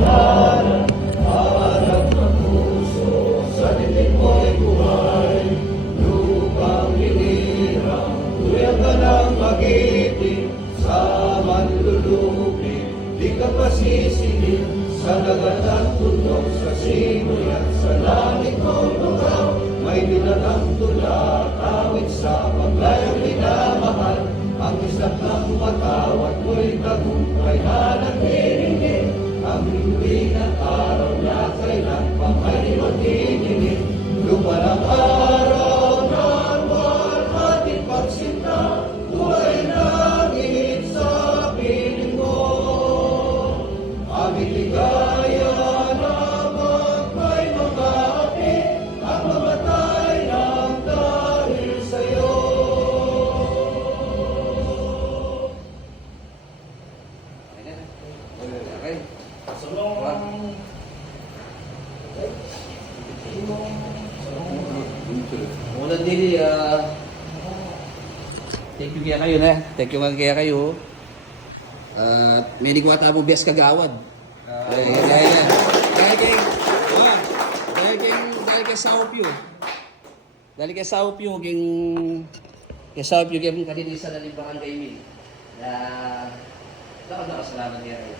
pangalan, harap ng puso, sa titik mo'y buhay. Lupang hinirang, tuyang ka ng magiting, sa manlulupi, di ka pasisingil, sa dagat at tunog, sa simoy at sa langit mong lugaw. May binatang tula, awit sa paglayang minamahal, ang isang ng matawat mo'y tagumpay na nagdiringin. Ang lingwing at araw na kailan pang ay magdidinig. Lumalang araw ng buwan ating pagsinta, buhay langit sa piling mo. Aming ligaya na magmay mga api, ang mamatay ng dahil sa'yo. Okay. Unang dili, thank you kaya kayo na. Thank you kaya kayo. May nagwata mo biyas kagawad. Dahil kay Saupyo. Dahil kay Saupyo, kay Saupyo, kaya mong kanina sa nalimbangan kay Emil. Salamat niya kayo.